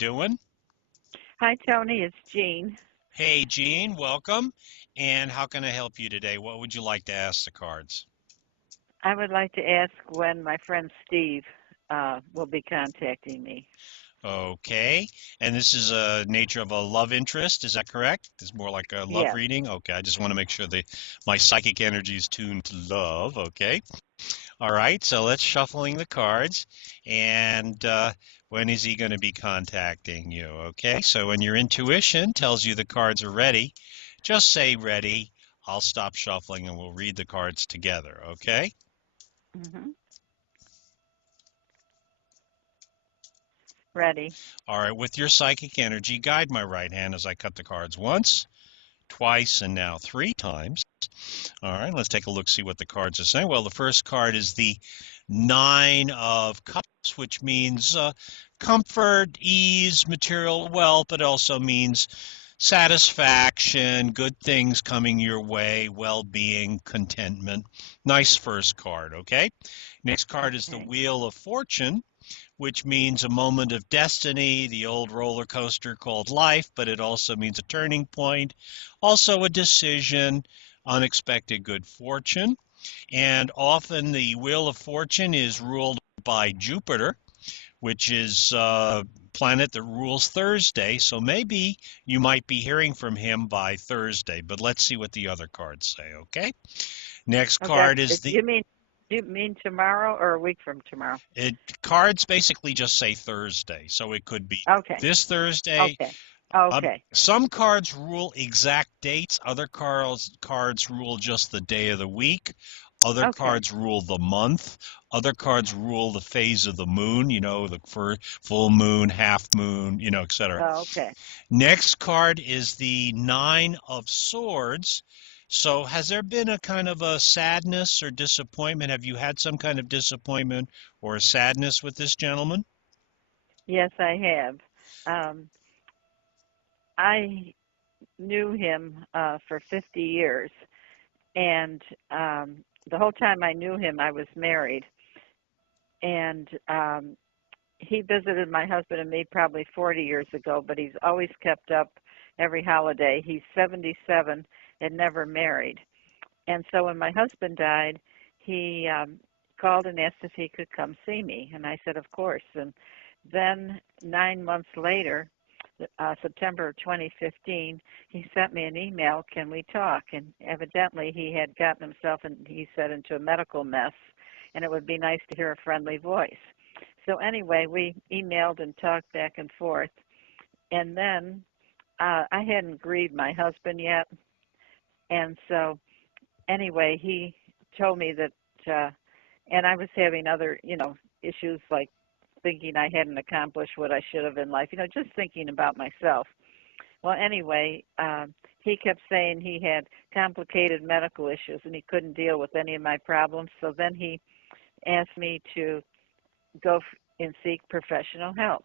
doing? Hi, Tony. It's Jean. Hey, Gene, welcome. And how can I help you today? What would you like to ask the cards? I would like to ask when my friend Steve will be contacting me. Okay. And this is a nature of a love interest, is that correct? It's more like a love Yes. reading? Okay, I just want to make sure that my psychic energy is tuned to love. Okay. All right, so let's shuffling the cards. And when is he going to be contacting you? Okay, so when your intuition tells you the cards are ready, just say ready. I'll stop shuffling and we'll read the cards together. Okay? Hmm. Ready. All right, with your psychic energy, guide my right hand as I cut the cards once, twice, and now three times. All right, let's take a look, see what the cards are saying. Well, the first card is the Nine of Cups, which means comfort, ease, material wealth, but also means satisfaction, good things coming your way, well-being, contentment. Nice first card, okay? Next card is the Okay. Wheel of Fortune, which means a moment of destiny, the old roller coaster called life, but it also means a turning point, also a decision, unexpected good fortune. And often the Wheel of Fortune is ruled by Jupiter, which is a planet that rules Thursday. So maybe you might be hearing from him by Thursday, but let's see what the other cards say, okay? Next Oh, that's. card is the Do you mean tomorrow or a week from tomorrow? it cards basically just say Thursday. So it could be Okay. this Thursday. Okay. Okay. Some cards rule exact dates, other cards rule just the day of the week. Other Okay. cards rule the month. Other cards rule the phase of the moon, the full moon, half moon, etc. Oh, okay. Next card is the Nine of Swords. So has there been a kind of a sadness or disappointment? Have you had some kind of disappointment or sadness with this gentleman? Yes, I have. Um, I knew him for 50 years, and the whole time I knew him, I was married, and he visited my husband and me probably 40 years ago, but he's always kept up every holiday. He's 77 and never married. And so when my husband died, he called and asked if he could come see me. And I said, of course. And then 9 months later, September of 2015, he sent me an email, can we talk? And evidently he had gotten himself, and he said, into a medical mess, and it would be nice to hear a friendly voice. So anyway, we emailed and talked back and forth. And then I hadn't grieved my husband yet. And so anyway, he told me that, and I was having other, issues like thinking I hadn't accomplished what I should have in life, just thinking about myself. Well, anyway, he kept saying he had complicated medical issues and he couldn't deal with any of my problems. So then he asked me to and seek professional help.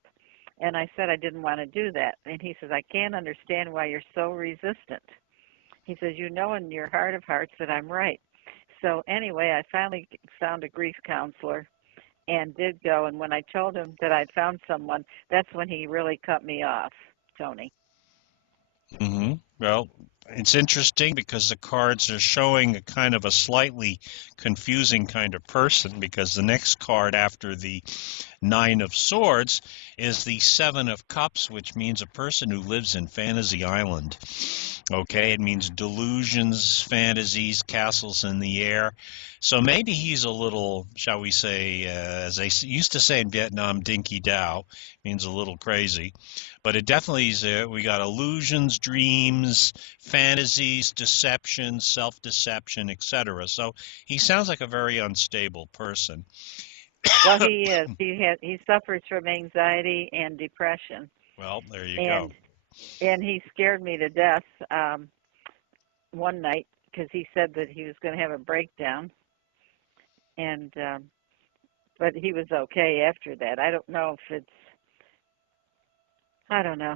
And I said I didn't want to do that. And he says, I can't understand why you're so resistant. He says, you know in your heart of hearts that I'm right. So anyway, I finally found a grief counselor and did go. And when I told him that I'd found someone, that's when he really cut me off, Tony. Well, it's interesting because the cards are showing a kind of a slightly confusing kind of person because the next card after the Nine of Swords is the Seven of Cups, which means a person who lives in Fantasy Island. Okay, it means delusions, fantasies, castles in the air. So maybe he's a little, shall we say, as they used to say in Vietnam, dinky Dow, means a little crazy. But it definitely is, we got illusions, dreams, fantasies, deception, self-deception, etc. So he sounds like a very unstable person. Well, he is. He suffers from anxiety and depression, Well, there you go. and he scared me to death one night because he said that he was going to have a breakdown, and but he was okay after that. I don't know if it's. I don't know.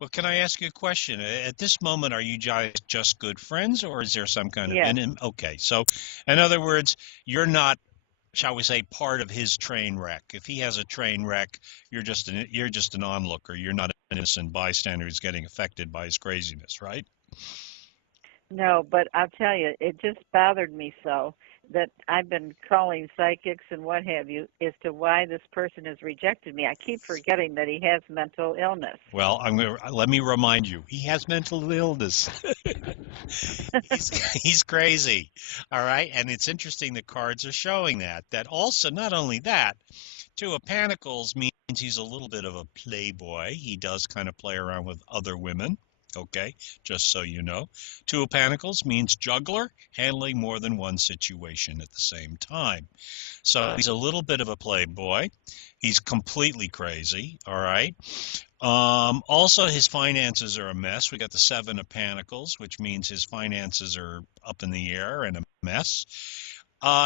Well, can I ask you a question? At this moment, are you guys just good friends, or is there some kind of Yes. Okay, so in other words, you're not shall we say, part of his train wreck. If he has a train wreck, you're just an onlooker. You're not an innocent bystander who's getting affected by his craziness, right? No, but I'll tell you, it just bothered me so that I've been calling psychics and what have you as to why this person has rejected me. I keep forgetting that he has mental illness. Well, let me remind you, he has mental illness. he's he's crazy. All right, and it's interesting the cards are showing that. That also, not only that, Two of Pentacles means he's a little bit of a playboy. He does kind of play around with other women. Okay, just so you know. Two of Pentacles means juggler, handling more than one situation at the same time. So he's a little bit of a playboy. He's completely crazy. All right. Also, his finances are a mess. We got the Seven of Pentacles, which means his finances are up in the air and a mess.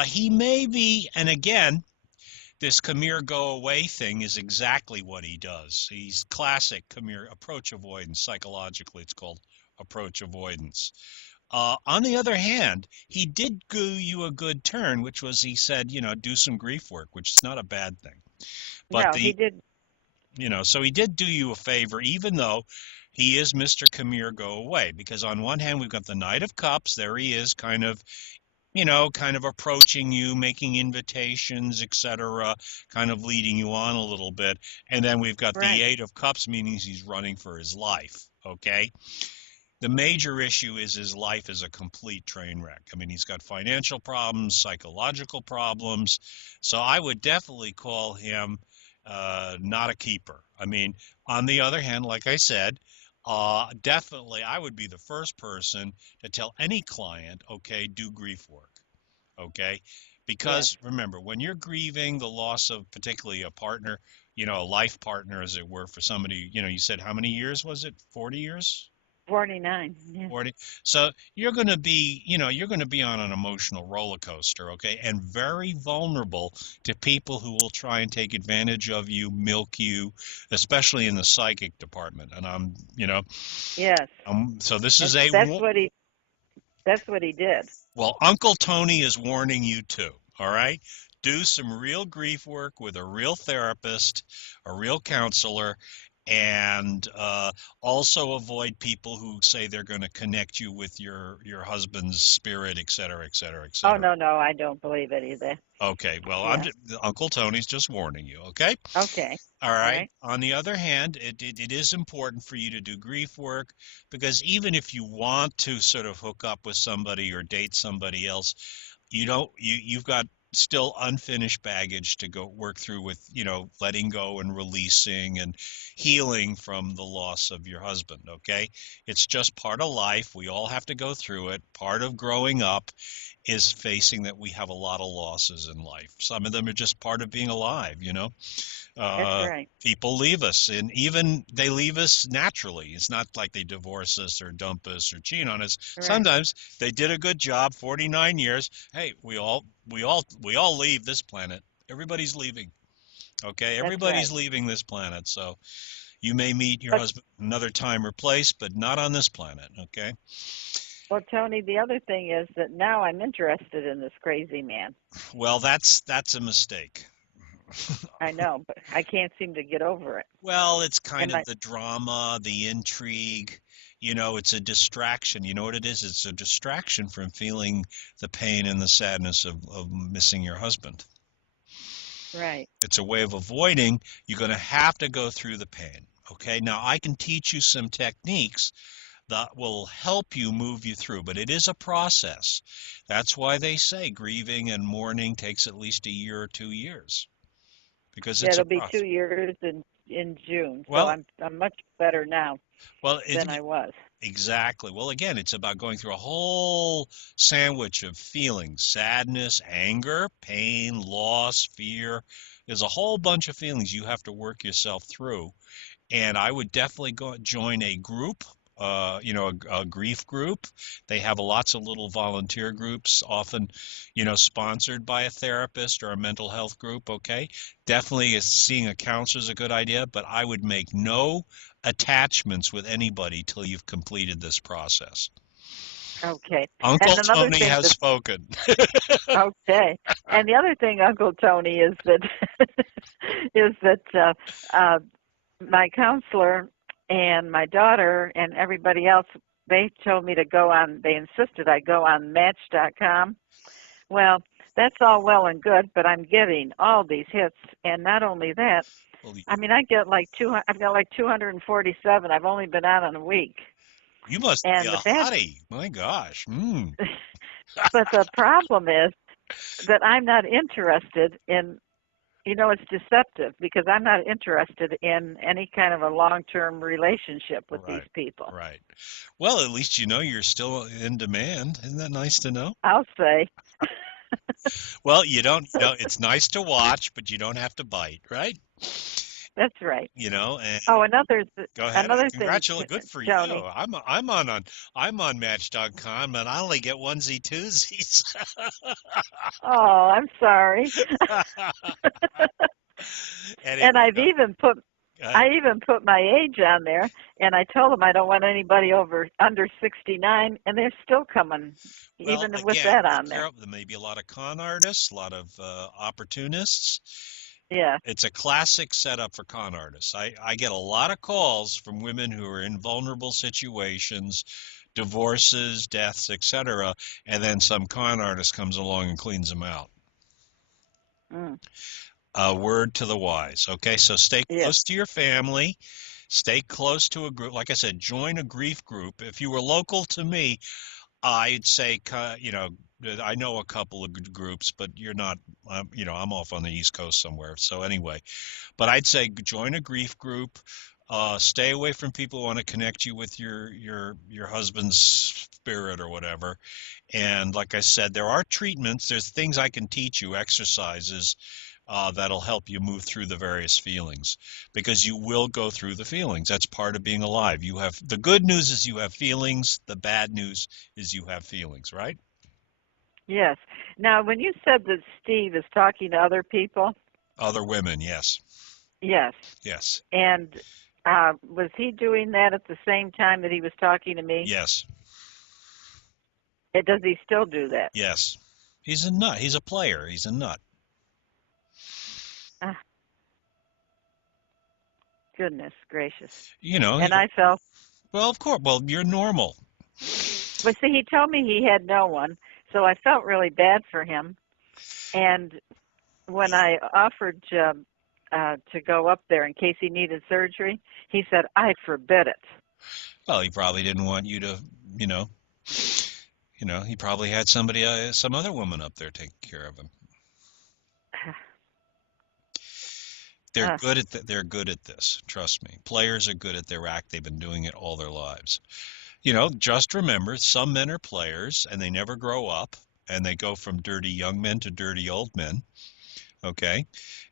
He may be, and again, this come here, go away thing is exactly what he does. He's classic come here approach avoidance. Psychologically, it's called approach avoidance. On the other hand, he did do you a good turn, which was he said, do some grief work, which is not a bad thing. But No, he did. so he did do you a favor, even though he is Mr. Come here, go away. Because on one hand, we've got the Knight of Cups. There he is, kind of approaching you, making invitations, etc., kind of leading you on a little bit. And then we've got the Right. Eight of Cups, meaning he's running for his life. Okay. The major issue is his life is a complete train wreck. I mean, he's got financial problems, psychological problems. So I would definitely call him not a keeper. I mean, on the other hand, like I said, definitely I would be the first person to tell any client, okay, do grief work. Okay. Yes. Because remember, when you're grieving the loss of particularly a partner, a life partner, as it were, for somebody, you said how many years was it? 40 years? 49. Yeah. 40. So you're going to be on an emotional roller coaster, okay, and very vulnerable to people who will try and take advantage of you, milk you, especially in the psychic department. And Yes. so this is And a that's what he did. well, Uncle Tony is warning you too. All right, do some real grief work with a real therapist, a real counselor, and also avoid people who say they're going to connect you with your husband's spirit, et cetera, et cetera, et Oh cetera. no, I don't believe any of that. Okay, well, Yeah. Uncle Tony's just warning you. Okay, Okay. all All right. right. On the other hand, it is important for you to do grief work because even if you want to sort of hook up with somebody or date somebody else, you've got still unfinished baggage to go work through with letting go and releasing and healing from the loss of your husband. Okay, it's just part of life. We all have to go through it. Part of growing up is facing that we have a lot of losses in life. Some of them are just part of being alive. That's uh, right. People leave us, and even they leave us naturally. It's not like they divorce us or dump us or cheat on us. Right. Sometimes they did a good job, 49 years. Hey, we all leave this planet. Everybody's leaving. Okay, That's everybody's right. leaving this planet. So you may meet your But husband another time or place, but not on this planet. Okay. well, Tony, the other thing is that now I'm interested in this crazy man. Well, that's a mistake. I know, but I can't seem to get over it. Well, it's kind And of the drama, the intrigue. It's a distraction. You know what it is? It's a distraction from feeling the pain and the sadness of missing your husband. right. It's a way of avoiding. You're going to have to go through the pain. Okay. Now, I can teach you some techniques that will help you move you through, but it is a process. That's why they say grieving and mourning takes at least a year or 2 years because Yeah, it's a it'll be process. 2 years in June, so Well, I'm much better now well, than I was. exactly. Well, again, it's about going through a whole sandwich of feelings: sadness, anger, pain, loss, fear. There's a whole bunch of feelings you have to work yourself through. And I would definitely go join a group, a grief group. They have lots of little volunteer groups, often, sponsored by a therapist or a mental health group. Okay, definitely seeing a counselor is a good idea, but I would make no attachments with anybody till you've completed this process. Okay. Uncle And another Tony thing has that spoken. okay. And the other thing, Uncle Tony, is that is that my counselor and my daughter and everybody else, they told me to go on. They insisted I go on Match.com. Well, that's all well and good, but I'm getting all these hits, and not only that, Well, I mean, I get like two. I've got like 247. I've only been out on a week, you must be and a the bad. hottie. My gosh. Mm. But the problem is that I'm not interested in. You know, it's deceptive because I'm not interested in any kind of a long-term relationship with these Right. people. Right. Well, at least you know you're still in demand. Isn't that nice to know? I'll say. Well, you don't, it's nice to watch, but you don't have to bite, right? That's right. And Oh, go ahead. another thing, Congratulations. Good for you. Tony. I'm on Match.com and I only get onesie twosies. Oh, I'm sorry. Anyway, And uh, I even put my age on there, and I told them I don't want anybody under 69, and they're still coming, well, even with again, that be on there. careful. There may be a lot of con artists, a lot of opportunists. Yeah. It's a classic setup for con artists. I get a lot of calls from women who are in vulnerable situations, divorces, deaths, etc., and then some con artist comes along and cleans them out. Mm. A word to the wise. Okay, so stay Yes. close to your family. Stay close to a group. Like I said, join a grief group. If you were local to me, I'd say, I know a couple of groups, but you're not, I'm off on the East Coast somewhere. So anyway, but I'd say join a grief group. Stay away from people who want to connect you with your husband's spirit or whatever. And like I said, there are treatments. There's things I can teach you, exercises that'll help you move through the various feelings because you will go through the feelings. That's part of being alive. You have the good news is you have feelings. The bad news is you have feelings, right? Yes. Now, when you said that Steve is talking to other people, Other women, yes, yes. yes, And was he doing that at the same time that he was talking to me? yes, Does he still do that? yes. He's a nut. He's a player. He's a nut. Ah, goodness gracious. You know, And I felt, well, of course. Well, you're normal. but see, he told me he had no one, so I felt really bad for him. And when I offered to go up there in case he needed surgery, he said, I forbid it. Well, he probably didn't want you to, you know, he probably had somebody, some other woman up there taking care of him. They're Uh, good at they're good at this. Trust me. Players are good at their act. They've been doing it all their lives. Just remember, some men are players and they never grow up and they go from dirty young men to dirty old men. Okay.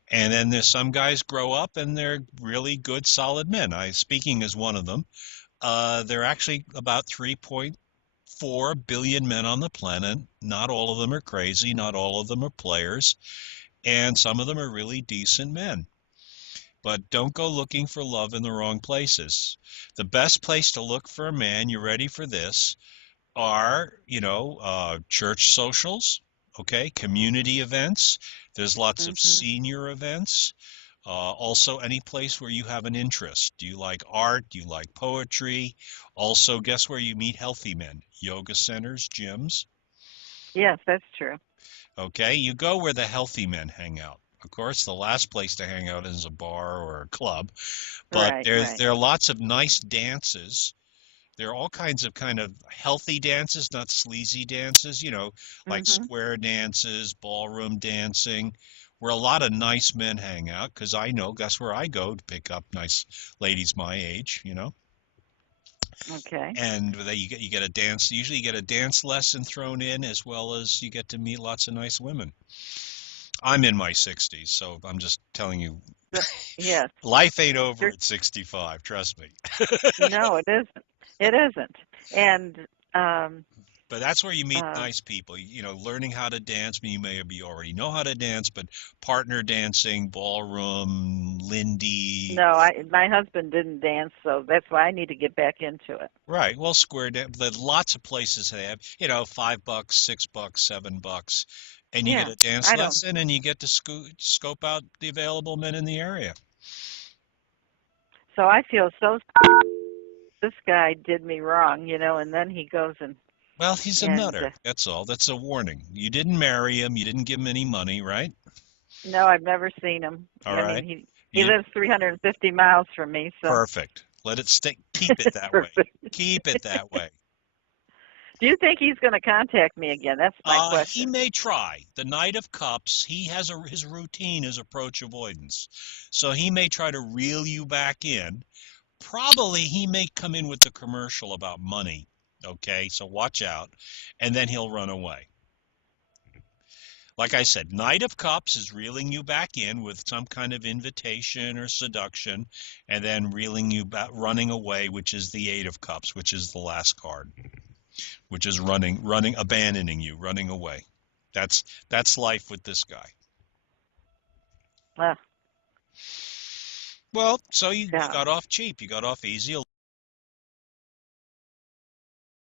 And then there's some guys grow up and they're really good, solid men. Speaking as one of them, there are actually about 3.4 billion men on the planet. Not all of them are crazy. Not all of them are players. And some of them are really decent men. But don't go looking for love in the wrong places. The best place to look for a man, you ready for this, are, church socials, okay, community events. There's lots of hmm senior events. Also, any place where you have an interest. Do you like art? Do you like poetry? Also, guess where you meet healthy men? Yoga centers, gyms. Yes, that's true. Okay, you go where the healthy men hang out. Of course, the last place to hang out is a bar or a club, but Right, right. there are lots of nice dances. There are all kinds of kind of healthy dances, not sleazy dances, like hmm square dances, ballroom dancing, where a lot of nice men hang out, because I know that's where I go to pick up nice ladies my age. Okay. And you get a dance, usually you get a dance lesson thrown in as well as you get to meet lots of nice women. I'm in my 60s, so I'm just telling you, So, yes. life ain't over There's, at 65, trust me. no, it isn't. It isn't. And um, But that's where you meet Uh, nice people. You know, learning how to dance. You may be already know how to dance, but partner dancing, ballroom, Lindy. no, my husband didn't dance, so that's why I need to get back into it. Right. Well, square dance. Lots of places have, $5, $6, $7, and you get Yeah, a dance I don't. lesson, and you get to scope out the available men in the area. So I feel so. This guy did me wrong, and then he goes Well, he's a and nutter. That's all. That's a warning. You didn't marry him. You didn't give him any money, right? no, I've never seen him. All I mean, right. he You lives 350 miles from me, so perfect. Let it stay. Keep it that way. perfect. Keep it that way. Do you think he's going to contact me again? That's my He question. may try. The Knight of Cups, he has his routine is approach avoidance. So he may try to reel you back in. Probably he may come in with the commercial about money. Okay, so watch out. And then he'll run away. Like I said, Knight of Cups is reeling you back in with some kind of invitation or seduction, and then reeling you back, running away, which is the Eight of Cups, which is the last card, which is abandoning you, running away. That's life with this guy. Uh, Well, so you yeah. got off cheap. You got off easy.